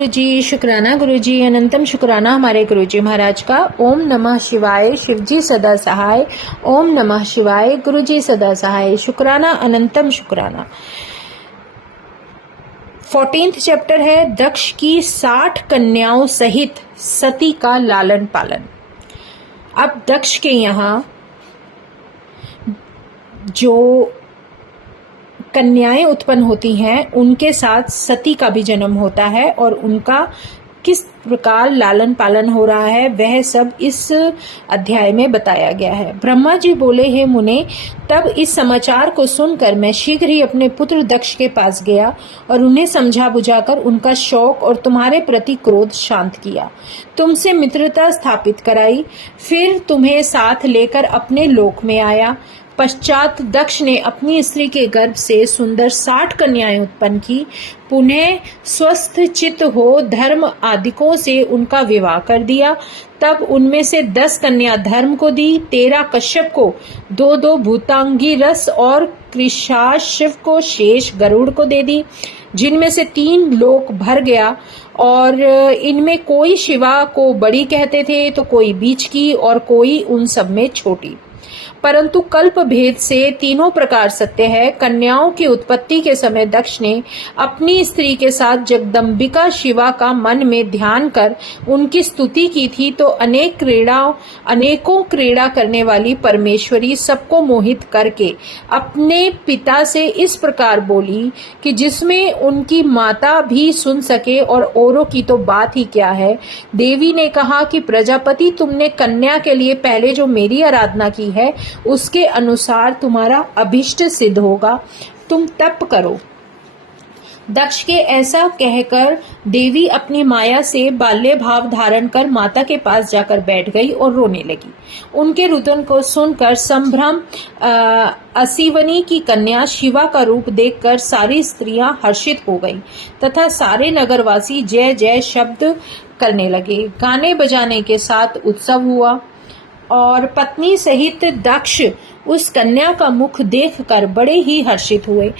गुरुजी शुक्राना। गुरुजी अनंतम शुक्राना हमारे गुरुजी महाराज का। ओम नमः शिवाय। शिवजी सदा सहाय। ओम नमः शिवाय। गुरुजी सदा सहाय। शुक्राना अनंतम शुक्राना। 14th चैप्टर है दक्ष की 60 कन्याओं सहित सती का लालन पालन। अब दक्ष के यहाँ जो कन्याएं उत्पन्न होती हैं उनके साथ सती का भी जन्म होता है और उनका किस प्रकार लालन पालन हो रहा है वह सब इस अध्याय में बताया गया है। ब्रह्मा जी बोले, हे मुने, तब इस समाचार को सुनकर मैं शीघ्र ही अपने पुत्र दक्ष के पास गया और उन्हें समझा बुझाकर उनका शौक और तुम्हारे प्रति क्रोध शांत किया, तुमसे मित्रता स्थापित कराई, फिर तुम्हें साथ लेकर अपने लोक में आया। पश्चात दक्ष ने अपनी स्त्री के गर्भ से सुंदर 60 कन्याएं उत्पन्न की। पुनः स्वस्थ चित्त हो धर्म आदिकों से उनका विवाह कर दिया। तब उनमें से 10 कन्या धर्म को दी, 13 कश्यप को, 2 भूतांगी रस और कृशाश शिव को, शेष गरुड़ को दे दी, जिनमें से 3 लोक भर गया। और इनमें कोई शिवा को बड़ी कहते थे तो कोई बीच की और कोई उन सब में छोटी, परंतु कल्प भेद से तीनों प्रकार सत्य है। कन्याओं की उत्पत्ति के समय दक्ष ने अपनी स्त्री के साथ जगदम्बिका शिवा का मन में ध्यान कर उनकी स्तुति की थी, तो अनेकों क्रीड़ा करने वाली परमेश्वरी सबको मोहित करके अपने पिता से इस प्रकार बोली कि जिसमें उनकी माता भी सुन सके और औरों की तो बात ही क्या है। देवी ने कहा कि प्रजापति, तुमने कन्या के लिए पहले जो मेरी आराधना की है उसके अनुसार तुम्हारा अभिष्ट सिद्ध होगा, तुम तप करो। दक्ष के ऐसा कहकर देवी अपनी माया से बाल्य भाव धारण कर माता के पास जाकर बैठ गई और रोने लगी। उनके रुदन को सुनकर संभ्रम असीवनी की कन्या शिवा का रूप देखकर सारी स्त्रियां हर्षित हो गईं तथा सारे नगरवासी जय जय शब्द करने लगे। गाने बजाने के साथ उत्सव हुआ और पत्नी सहित दक्ष उस कन्या का मुख देखकर बड़े ही हर्षित हुए।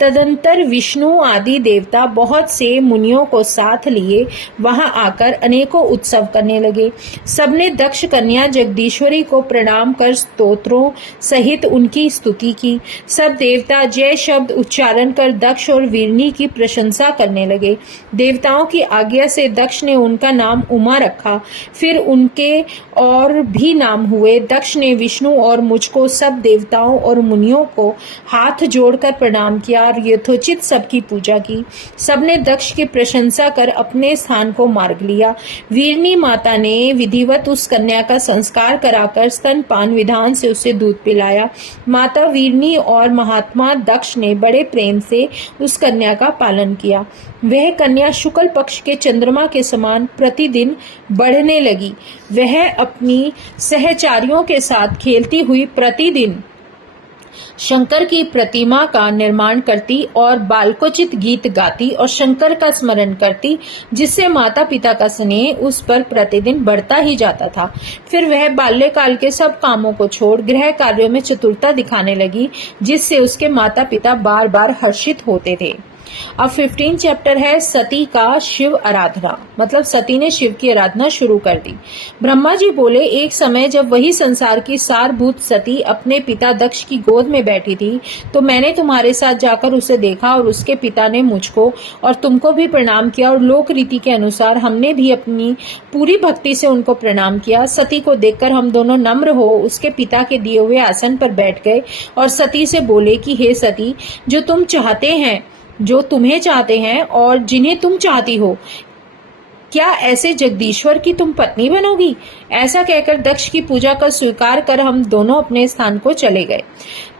तदंतर विष्णु आदि देवता बहुत से मुनियों को साथ लिए वहां आकर अनेकों उत्सव करने लगे। सबने दक्ष कन्या जगदीश्वरी को प्रणाम कर स्तोत्रों सहित उनकी स्तुति की। सब देवता जय शब्द उच्चारण कर दक्ष और वीरनी की प्रशंसा करने लगे। देवताओं की आज्ञा से दक्ष ने उनका नाम उमा रखा। फिर उनके और भी नाम हुए। दक्ष ने विष्णु और मुझको, सब देवताओं और मुनियों को हाथ जोड़कर प्रणाम किया और यथोचित सबकी पूजा की। सबने दक्ष की प्रशंसा कर अपने स्थान को मार्ग लिया। वीरनी माता ने विधिवत उस कन्या का संस्कार कराकर स्तनपान विधान से उसे दूध पिलाया। माता वीरनी और महात्मा दक्ष ने बड़े प्रेम से उस कन्या का पालन किया। वह कन्या शुक्ल पक्ष के चंद्रमा के समान प्रतिदिन बढ़ने लगी। वह अपनी सहचारियों के साथ खेलती हुई प्रतिदिन शंकर की प्रतिमा का निर्माण करती और बालकोचित गीत गाती और शंकर का स्मरण करती, जिससे माता पिता का स्नेह उस पर प्रतिदिन बढ़ता ही जाता था। फिर वह बाल्यकाल के सब कामों को छोड़ गृह कार्यों में चतुरता दिखाने लगी, जिससे उसके माता पिता बार बार हर्षित होते थे। अब 15 चैप्टर है सती का शिव आराधना, मतलब सती ने शिव की आराधना शुरू कर दी। ब्रह्मा जी बोले, एक समय जब वही संसार की सारभूत सती अपने पिता दक्ष की गोद में बैठी थी, तो मैंने तुम्हारे साथ जाकर उसे देखा और उसके पिता ने मुझको और तुमको भी प्रणाम किया और लोक रीति के अनुसार हमने भी अपनी पूरी भक्ति से उनको प्रणाम किया। सती को देखकर हम दोनों नम्र हो उसके पिता के दिए हुए आसन पर बैठ गए और सती से बोले कि हे सती, जो तुम्हें चाहते हैं और जिन्हें तुम चाहती हो, क्या ऐसे जगदीश्वर की तुम पत्नी बनोगी? ऐसा कहकर दक्ष की पूजा का स्वीकार कर हम दोनों अपने स्थान को चले गए।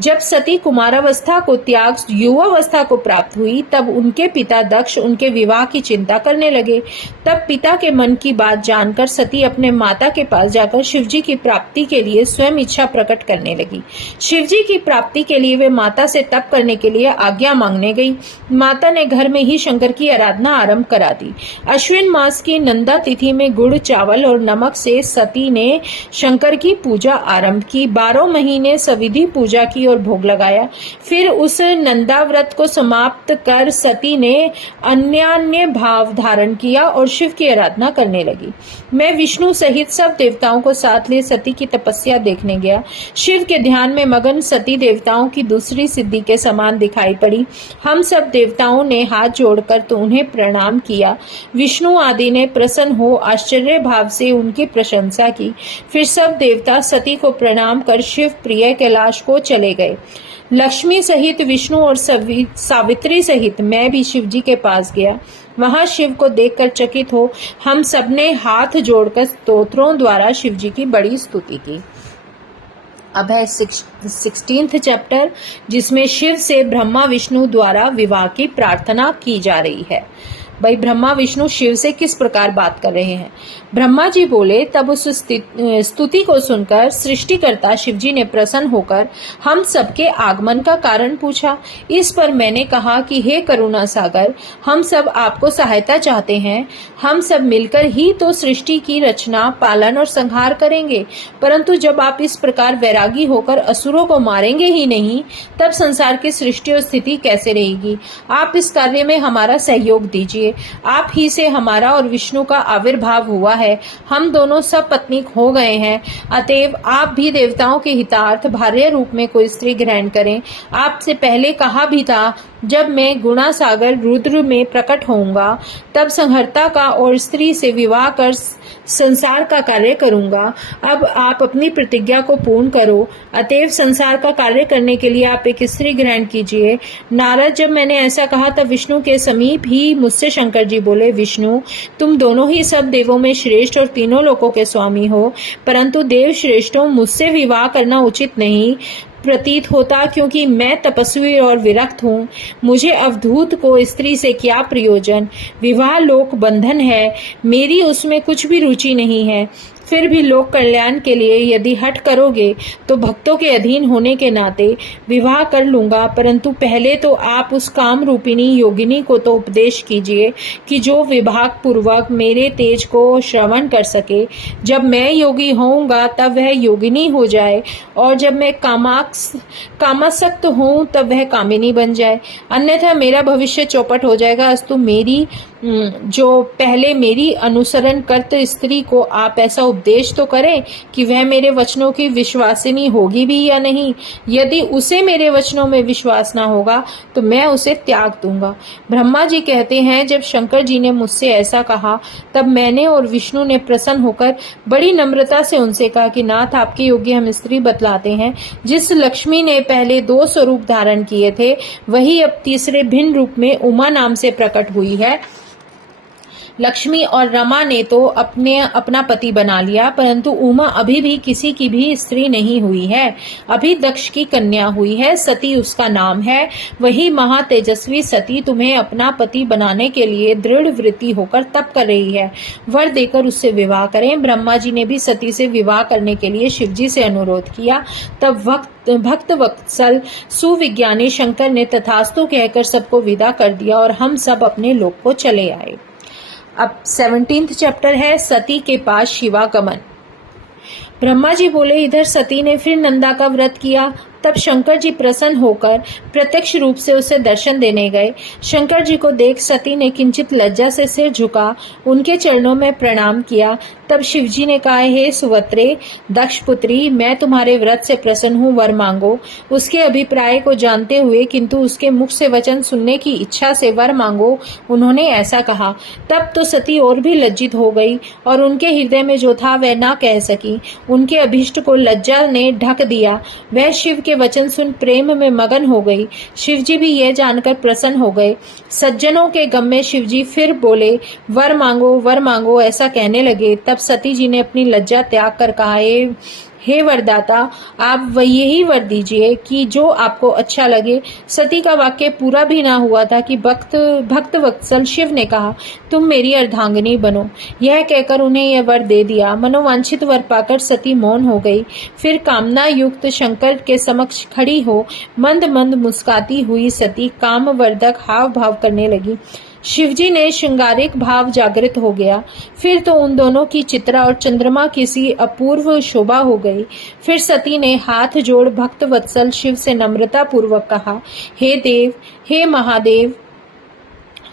जब सती कुमारावस्था को त्याग युवावस्था को प्राप्त हुई, तब उनके पिता दक्ष उनके विवाह की चिंता करने लगे। तब पिता के मन की बात जानकर सती अपने माता के पास जाकर शिवजी की प्राप्ति के लिए स्वयं इच्छा प्रकट करने लगी। शिवजी की प्राप्ति के लिए वे माता से तप करने के लिए आज्ञा मांगने गई। माता ने घर में ही शंकर की आराधना आरंभ करा दी। अश्विन मास मास की नंदा तिथि में गुड़, चावल और नमक से सती ने शंकर की पूजा आरंभ की। 12 महीने सविधि पूजा की और भोग लगाया। फिर उस नंदा व्रत को समाप्त कर सती ने अन्यान्य भाव धारण किया और शिव की आराधना करने लगी। मैं विष्णु सहित सब देवताओं को साथ ले सती की तपस्या देखने गया। शिव के ध्यान में मगन सती देवताओं की दूसरी सिद्धि के समान दिखाई पड़ी। हम सब देवताओं ने हाथ जोड़कर तो उन्हें प्रणाम किया। विष्णु आदि ने प्रसन्न हो आश्चर्य भाव से उनकी प्रशंसा की। फिर सब देवता सती को प्रणाम कर शिव प्रिय कैलाश को चले गए। लक्ष्मी सहित विष्णु और सावित्री सहित मैं भी शिव जी के पास गया। वहां शिव को देखकर चकित हो हम सबने हाथ जोड़कर स्तोत्रों द्वारा शिव जी की बड़ी स्तुति की। अब है 16th चैप्टर, जिसमें शिव से ब्रह्मा विष्णु द्वारा विवाह की प्रार्थना की जा रही है। भाई ब्रह्मा विष्णु शिव से किस प्रकार बात कर रहे हैं। ब्रह्मा जी बोले, तब उस स्तुति को सुनकर सृष्टिकर्ता शिव जी ने प्रसन्न होकर हम सबके आगमन का कारण पूछा। इस पर मैंने कहा कि हे करुणा सागर, हम सब आपको सहायता चाहते हैं। हम सब मिलकर ही तो सृष्टि की रचना, पालन और संहार करेंगे, परंतु जब आप इस प्रकार वैरागी होकर असुरों को मारेंगे ही नहीं, तब संसार की सृष्टि और स्थिति कैसे रहेगी। आप इस कार्य में हमारा सहयोग दीजिए। आप ही से हमारा और विष्णु का आविर्भाव हुआ है। हम दोनों सब पत्नीक हो गए हैं। अतएव आप भी देवताओं के हितार्थ भार्य रूप में कोई स्त्री ग्रहण करें। आपसे पहले कहा भी था, जब मैं गुणा सागर रुद्र में प्रकट होऊंगा, तब संहर्ता का और स्त्री से विवाह कर संसार का कार्य करूंगा। अब आप अपनी प्रतिज्ञा को पूर्ण करो। अतएव संसार का कार्य करने के लिए आप एक स्त्री ग्रहण कीजिए। नारद, जब मैंने ऐसा कहा तब विष्णु के समीप ही मुझसे शंकर जी बोले, विष्णु, तुम दोनों ही सब देवों में श्रेष्ठ और तीनों लोकों के स्वामी हो, परंतु देव श्रेष्ठों, मुझसे विवाह करना उचित नहीं प्रतीत होता, क्योंकि मैं तपस्वी और विरक्त हूँ। मुझे अवधूत को स्त्री से क्या प्रयोजन। विवाह लोक बंधन है, मेरी उसमें कुछ भी रुचि नहीं है। फिर भी लोक कल्याण के लिए यदि हठ करोगे तो भक्तों के अधीन होने के नाते विवाह कर लूंगा, परंतु पहले तो आप उस काम रूपिणी योगिनी को तो उपदेश कीजिए कि जो विभाग पूर्वक मेरे तेज को श्रवण कर सके। जब मैं योगी होऊंगा तब वह योगिनी हो जाए, और जब मैं कामासक्त हूँ तब वह कामिनी बन जाए, अन्यथा मेरा भविष्य चौपट हो जाएगा। अस्तु मेरी जो पहले मेरी अनुसरण करते स्त्री को आप ऐसा उपदेश तो करें कि वह मेरे वचनों की विश्वासिनी होगी भी या नहीं। यदि उसे मेरे वचनों में विश्वास ना होगा तो मैं उसे त्याग दूंगा। ब्रह्मा जी कहते हैं, जब शंकर जी ने मुझसे ऐसा कहा तब मैंने और विष्णु ने प्रसन्न होकर बड़ी नम्रता से उनसे कहा कि नाथ, आपके योग्य हम स्त्री बतलाते हैं। जिस लक्ष्मी ने पहले 2 स्वरूप धारण किए थे, वही अब तीसरे भिन्न रूप में उमा नाम से प्रकट हुई है। लक्ष्मी और रमा ने तो अपना पति बना लिया, परंतु उमा अभी भी किसी की भी स्त्री नहीं हुई है। अभी दक्ष की कन्या हुई है, सती उसका नाम है। वही महातेजस्वी सती तुम्हें अपना पति बनाने के लिए दृढ़ वृत्ति होकर तप कर रही है। वर देकर उससे विवाह करें। ब्रह्मा जी ने भी सती से विवाह करने के लिए शिव जी से अनुरोध किया। तब भक्त वत्सल सुविज्ञानी शंकर ने तथास्तु कहकर सबको विदा कर दिया और हम सब अपने लोक को चले आए। अब 17th चैप्टर है, सती के पास शिवागमन। ब्रह्मा जी बोले, इधर सती ने फिर नंदा का व्रत किया। तब शंकर जी प्रसन्न होकर प्रत्यक्ष रूप से उसे दर्शन देने गए। शंकर जी को देख सती ने किंचित लज्जा से सिर झुका, उनके चरणों में प्रणाम किया। तब शिव जी ने कहा, हे सुवत्रे, दक्ष पुत्री, मैं तुम्हारे व्रत से प्रसन्न हूँ, वर मांगो। उसके अभिप्राय को जानते हुए किंतु उसके मुख से वचन सुनने की इच्छा से वर मांगो, उन्होंने ऐसा कहा। तब तो सती और भी लज्जित हो गई और उनके हृदय में जो था वह ना कह सकी। उनके अभीष्ट को लज्जा ने ढक दिया। वह शिव के वचन सुन प्रेम में मगन हो गई। शिव जी भी यह जानकर प्रसन्न हो गए। सज्जनों के गम में शिव जी फिर बोले, वर मांगो, ऐसा कहने लगे। तब सती जी ने अपनी लज्जा त्याग कर कहा, हे वरदाता, आप यही वर दीजिए कि जो आपको अच्छा लगे। सती का वाक्य पूरा भी ना हुआ था कि भक्त वत्सल शिव ने कहा, तुम मेरी अर्धांगिनी बनो। यह कहकर उन्हें यह वर दे दिया। मनोवांछित वर पाकर सती मौन हो गई। फिर कामना युक्त शंकर के समक्ष खड़ी हो मंद मंद मुस्काती हुई सती कामवर्धक हाव भाव करने लगी। शिवजी ने श्रृंगारिक भाव जागृत हो गया। फिर तो उन दोनों की चित्रा और चंद्रमा की सी अपूर्व शोभा हो गई। फिर सती ने हाथ जोड़ भक्त वत्सल शिव से नम्रता पूर्वक कहा, हे देव, हे महादेव,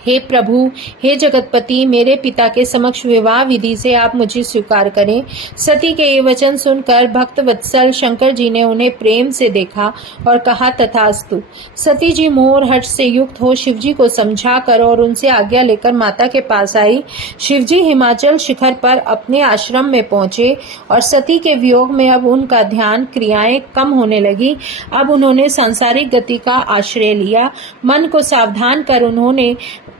हे प्रभु, हे जगतपति, मेरे पिता के समक्ष विवाह विधि से आप मुझे स्वीकार करें। सती के ये वचन सुनकर भक्त वत्सल शंकर जी ने उन्हें प्रेम से देखा और कहा, तथास्तु। सती जी मोह और हर्ष से युक्त हो शिवजी को समझा कर और उनसे आज्ञा लेकर माता के पास आई। शिवजी हिमाचल शिखर पर अपने आश्रम में पहुंचे और सती के वियोग में अब उनका ध्यान क्रियाएं कम होने लगी। अब उन्होंने सांसारिक गति का आश्रय लिया। मन को सावधान कर उन्होंने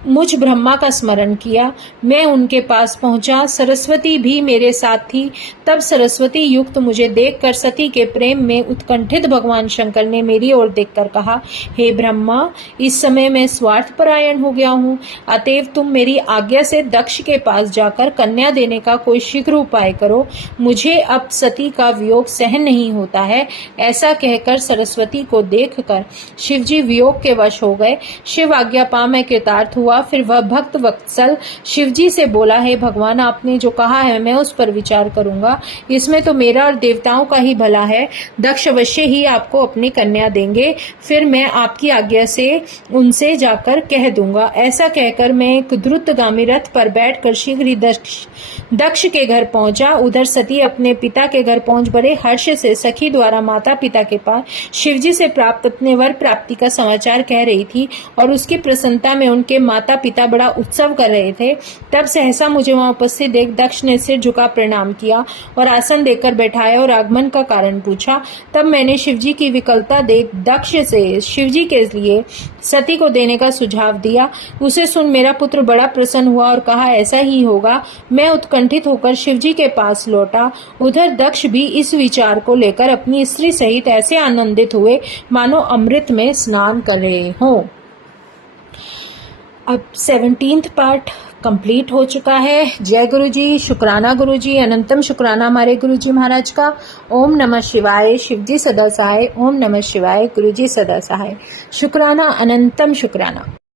मुझ ब्रह्मा का स्मरण किया। मैं उनके पास पहुंचा। सरस्वती भी मेरे साथ थी। तब सरस्वती युक्त मुझे देखकर सती के प्रेम में उत्कंठित भगवान शंकर ने मेरी ओर देखकर कहा, हे ब्रह्मा, इस समय मैं स्वार्थ परायण हो गया हूँ, अतएव तुम मेरी आज्ञा से दक्ष के पास जाकर कन्या देने का कोई शीघ्र उपाय करो। मुझे अब सती का वियोग सहन नहीं होता है। ऐसा कहकर सरस्वती को देखकर शिवजी वियोग के वश हो गए। शिव आज्ञा पा मैं कृतार्थ हुआ। फिर वह भक्त वत्सल शिवजी से बोला, हे भगवान, आपने जो कहा है मैं उस पर विचार करूंगा। इसमें तो मेरा और देवताओं का ही भला है। दक्ष अवश्य ही आपको अपनी कन्या देंगे। फिर मैं आपकी आज्ञा से उनसे जाकर कह दूंगा। ऐसा कहकर मैं एक द्रुतगामी रथ पर बैठकर शीघ्र ही दक्ष के घर पहुंचा। उधर सती अपने पिता के घर पहुंच बड़े हर्ष से सखी द्वारा माता पिता के पास शिवजी से प्राप्त अपने वर प्राप्ति का समाचार कह रही थी और उसकी प्रसन्नता में उनके माता पिता बड़ा उत्सव कर रहे थे। तब सहसा मुझे वहां उपस्थित देख दक्ष ने सिर झुका प्रणाम किया और आसन देकर बैठाया और आगमन का कारण पूछा। तब मैंने शिवजी की विकलता देख दक्ष से शिवजी के लिए सती को देने का सुझाव दिया। उसे सुन मेरा पुत्र बड़ा प्रसन्न हुआ और कहा, ऐसा ही होगा। मैं उत्कंठित होकर शिवजी के पास लौटा। उधर दक्ष भी इस विचार को लेकर अपनी स्त्री सहित ऐसे आनंदित हुए मानो अमृत में स्नान कर रहे हों। अब 17th पार्ट कंप्लीट हो चुका है। जय गुरु जी, शुक्राना गुरु जी, अनंतम शुक्राना हमारे गुरु जी महाराज का। ओम नमः शिवाय, शिव जी सदा सहाय। ओम नमः शिवाय, गुरु जी सदा सहाय। शुक्राना, अनंतम शुक्राना।